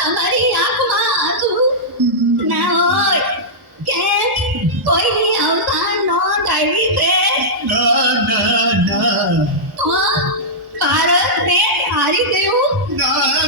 તમારી આંખમાં આંસુ ના હોય કેમ? કોઈની અવસાન થાય છે? ના ના ના. તો ભારત દેશ હારી ગયું? ના ના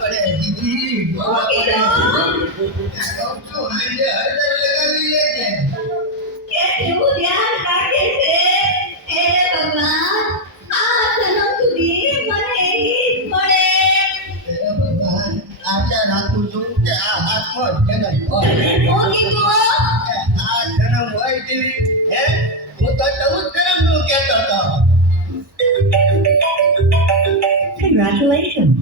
પડે દીદી ભગવાન આ જન્મ સુધી આ હાથમાં હોય. મોગી તો કહેતો હતો. Congratulations!